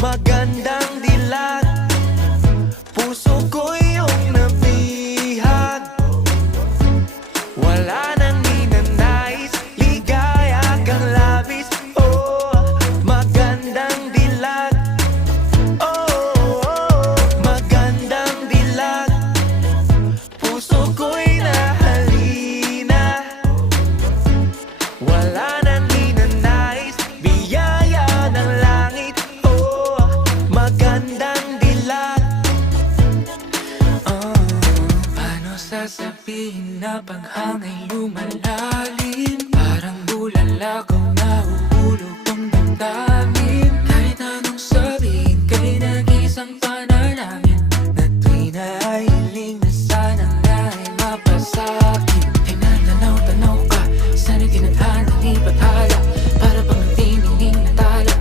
magandang dilag. Puso ko iyong nabihag. Wala nang ninanais, ligaya kang labis. Oh, magandang dilag. Oh, magandang dilag. Puso ko'y nahalina. Wala nang ninanais, biyaya ng langit. Oh, magandang dilag. Paano sasabihin na paghangay lumalalim? Parang bulalakaw na uhulog ang damdamin.